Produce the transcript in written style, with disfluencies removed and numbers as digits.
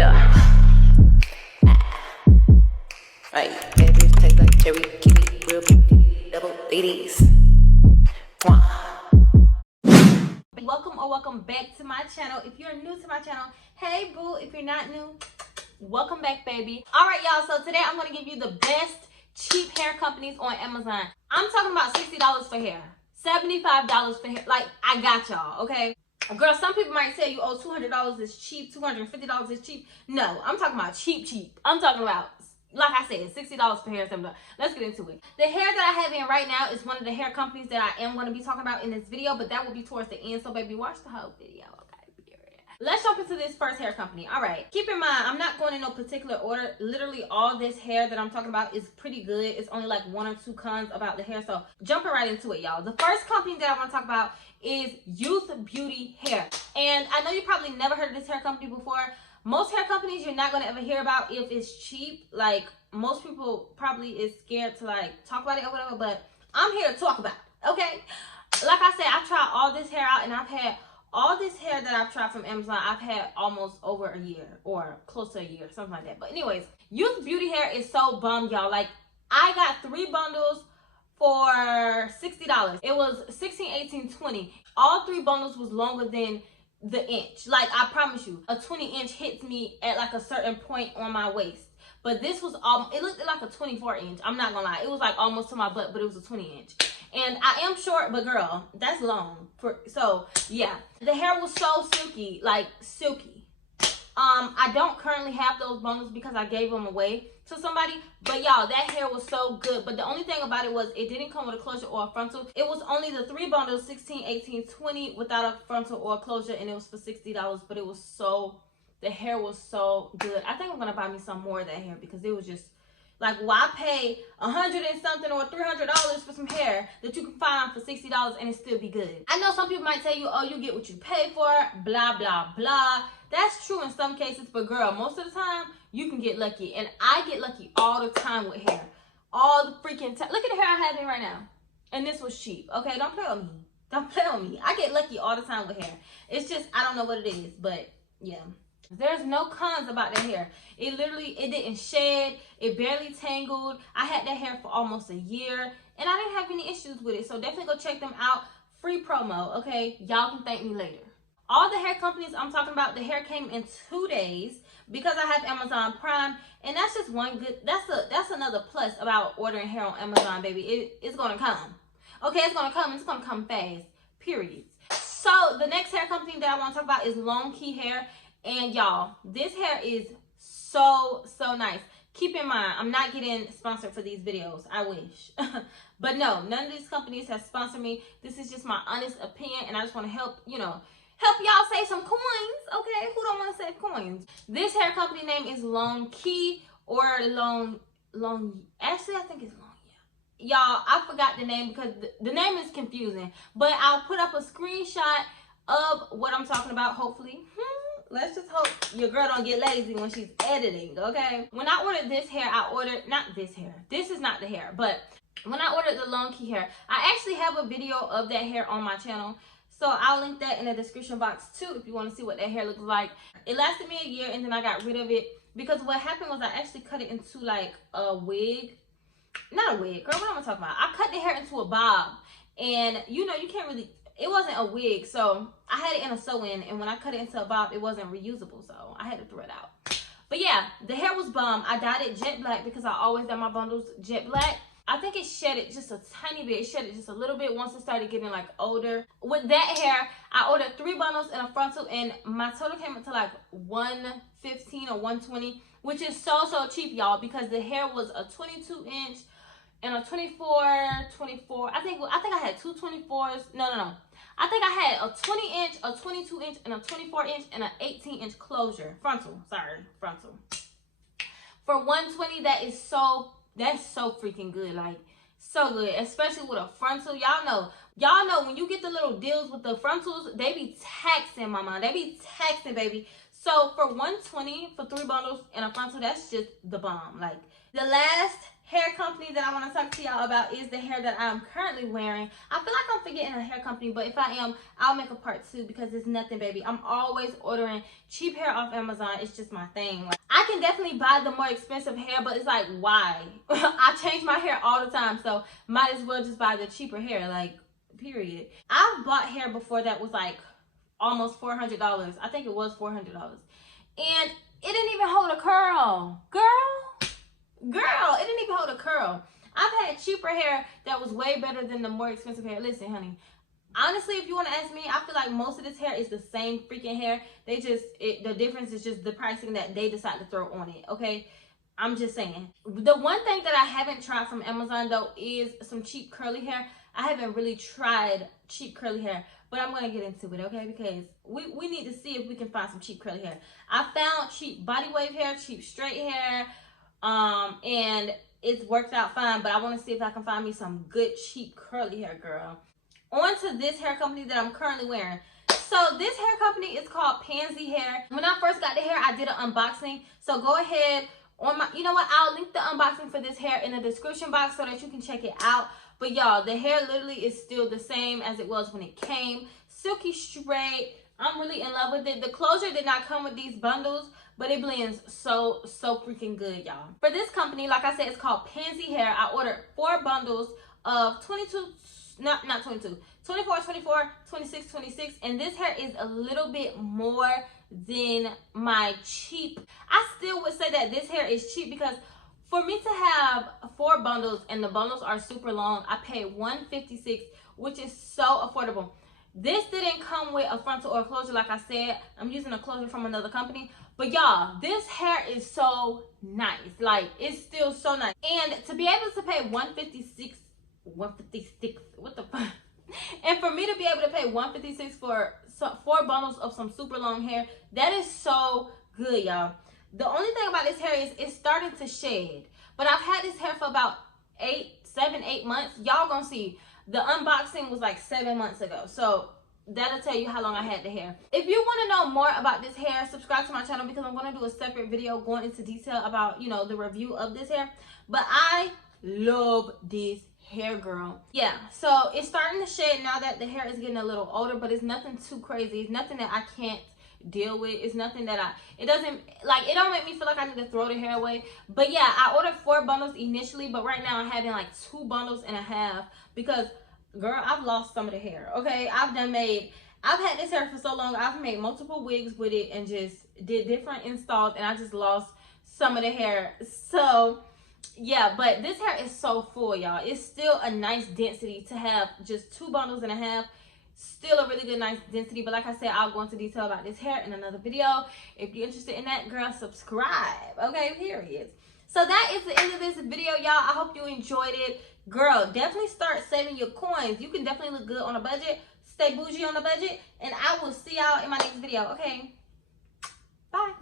Yeah. Right, baby, taste like cherry, kiwi, real big, double ladies. Welcome back to my channel. If you're new to my channel, hey boo. If you're not new, welcome back, baby. All right, y'all, so today I'm gonna give you the best cheap hair companies on Amazon. I'm talking about $60 for hair, $75 for hair. Like, I got y'all, okay? Girl, some people might tell you, oh, $200 is cheap, $250 is cheap. No, I'm talking about cheap. I'm talking about, like I said, $60 for hair, $70. Let's get into it. The hair that I have in right now is one of the hair companies that I am going to be talking about in this video, but that will be towards the end. So, baby, watch the whole video, okay? Let's jump into this first hair company. All right. Keep in mind, I'm not going in no particular order. Literally, all this hair that I'm talking about is pretty good. It's only like one or two cons about the hair. So, jumping right into it, y'all. The first company that I want to talk about is Youth Beauty Hair. And I know you probably never heard of this hair company before. Most hair companies you're not going to ever hear about if it's cheap. Like, most people probably is scared to like talk about it or whatever, but I'm here to talk about it, okay? Like I said, I tried all this hair out, and I've had all this hair that I've tried from Amazon. I've had almost over a year or close to a year, something like that. But anyways, Youth Beauty Hair is so bummed, y'all. Like, I got 3 bundles for $60. It was 16, 18, 20. All 3 bundles was longer than the inch. Like, I promise you, a 20-inch hits me at like a certain point on my waist. But this was it looked like a 24-inch. I'm not gonna lie. It was like almost to my butt, but it was a 20-inch. And I am short, but girl, that's long. So yeah, the hair was so silky, like silky. I don't currently have those bundles because I gave them away to somebody. But y'all, that hair was so good. But the only thing about it was it didn't come with a closure or a frontal. It was only the 3 bundles, 16, 18, 20, without a frontal or a closure, and it was for $60. But it was the hair was so good. I think I'm gonna buy me some more of that hair because it was just like, why pay $100 and something or $300 for some hair that you can find for $60 and it still be good? I know some people might tell you, oh, you get what you pay for, blah, blah, blah. That's true in some cases, but girl, most of the time, you can get lucky. And I get lucky all the time with hair. All the freaking time. Look at the hair I have in right now. And this was cheap, okay? Don't play with me. Don't play with me. I get lucky all the time with hair. It's just, I don't know what it is, but yeah. There's no cons about that hair. It didn't shed. It barely tangled. I had that hair for almost a year, and I didn't have any issues with it. So definitely go check them out. Free promo, okay? Y'all can thank me later. All the hair companies I'm talking about, the hair came in 2 days because I have Amazon Prime, and that's just one good. That's another plus about ordering hair on Amazon, baby. It's gonna come. Okay, it's gonna come. It's gonna come fast. Period. So the next hair company that I want to talk about is Long Key Hair. And y'all, this hair is so nice. Keep in mind, I'm not getting sponsored for these videos. I wish. But no, none of these companies have sponsored me. This is just my honest opinion, and I just want to help y'all save some coins. Okay, who don't want to save coins? This hair company name is Long Key or Long. Actually, I think it's Long. Yeah. Y'all, I forgot the name because the name is confusing. But I'll put up a screenshot of what I'm talking about, hopefully. Let's just hope your girl don't get lazy when she's editing, okay? When I ordered this hair, not this hair. This is not the hair, but when I ordered the Long Key hair, I actually have a video of that hair on my channel. So I'll link that in the description box too if you want to see what that hair looks like. It lasted me a year, and then I got rid of it because what happened was I actually cut it into like a wig. Not a wig, girl, what am I talking about? I cut the hair into a bob, and you can't really... It wasn't a wig, so I had it in a sew-in, and when I cut it into a bob, it wasn't reusable, so I had to throw it out. But yeah, the hair was bum. I dyed it jet black because I always dye my bundles jet black. I think it shedded just a tiny bit. It shedded just a little bit once it started getting like older. With that hair, I ordered 3 bundles and a frontal, and my total came up to like $115 or $120, which is so cheap, y'all, because the hair was a 22-inch and a 24. I think I had 2 24s. No. I think I had a 20-inch, a 22-inch, and a 24-inch, and an 18-inch closure. Frontal. For $120, that's so freaking good. Like, so good. Especially with a frontal. Y'all know when you get the little deals with the frontals, they be taxing, mama. They be taxing, baby. So for $120 for 3 bundles and a frontal, that's just the bomb. Like, the last hair company that I want to talk to y'all about is the hair that I'm currently wearing. I feel like I'm forgetting a hair company, but if I am, I'll make a part 2 because it's nothing, baby. I'm always ordering cheap hair off Amazon. It's just my thing. Like, I can definitely buy the more expensive hair, but it's like, why? I change my hair all the time, so might as well just buy the cheaper hair, like, period. I've bought hair before that was like almost $400. I think it was $400. And it didn't even hold a curl. Girl, it didn't even hold a curl. I've had cheaper hair that was way better than the more expensive hair. Listen, honey, honestly, if you want to ask me, I feel like most of this hair is the same freaking hair. The difference is just the pricing that they decide to throw on it, okay? I'm just saying. The one thing that I haven't tried from Amazon, though, is some cheap curly hair. I haven't really tried cheap curly hair, but I'm going to get into it, okay? Because we need to see if we can find some cheap curly hair. I found cheap body wave hair, cheap straight hair, and it's worked out fine, but I want to see if I can find me some good cheap curly hair, girl. On to this hair company that I'm currently wearing. So this hair company is called PANSE Hair. When I first got the hair, I did an unboxing. So go ahead on my, you know what, I'll link the unboxing for this hair in the description box so that you can check it out. But y'all, the hair literally is still the same as it was when it came. Silky straight. I'm really in love with it. The closure did not come with these bundles, but it blends so freaking good, y'all. For this company, like I said, it's called PANSE Hair. I ordered 4 bundles of 24, 24, 26, 26, and this hair is a little bit more than my cheap. I still would say that this hair is cheap because for me to have 4 bundles and the bundles are super long, I paid $156, which is so affordable. This didn't come with a frontal or a closure, like I said. I'm using a closure from another company. But y'all, this hair is so nice. Like, it's still so nice. And to be able to pay $156, what the fuck? And for me to be able to pay $156 for 4 bundles of some super long hair, that is so good, y'all. The only thing about this hair is it's starting to shed. But I've had this hair for about 7, 8 months. Y'all gonna see. The unboxing was like 7 months ago. So that'll tell you how long I had the hair. If you want to know more about this hair, subscribe to my channel because I'm going to do a separate video going into detail about, you know, the review of this hair. But I love this hair, girl. Yeah, so it's starting to shed now that the hair is getting a little older, but it's nothing too crazy. It's nothing that I can't deal with. It's nothing that it don't make me feel like I need to throw the hair away. But yeah, I ordered 4 bundles initially, but right now I'm having like 2 bundles and a half because, girl, I've lost some of the hair, okay? I've had this hair for so long. I've made multiple wigs with it and just did different installs, and I just lost some of the hair. So yeah, but this hair is so full, y'all. It's still a nice density to have just 2 bundles and a half. Still a really good, nice density. But like I said, I'll go into detail about this hair in another video. If you're interested in that, girl, subscribe. Okay, period. So that is the end of this video, y'all. I hope you enjoyed it. Girl, definitely start saving your coins. You can definitely look good on a budget. Stay bougie on a budget. And I will see y'all in my next video. Okay, bye.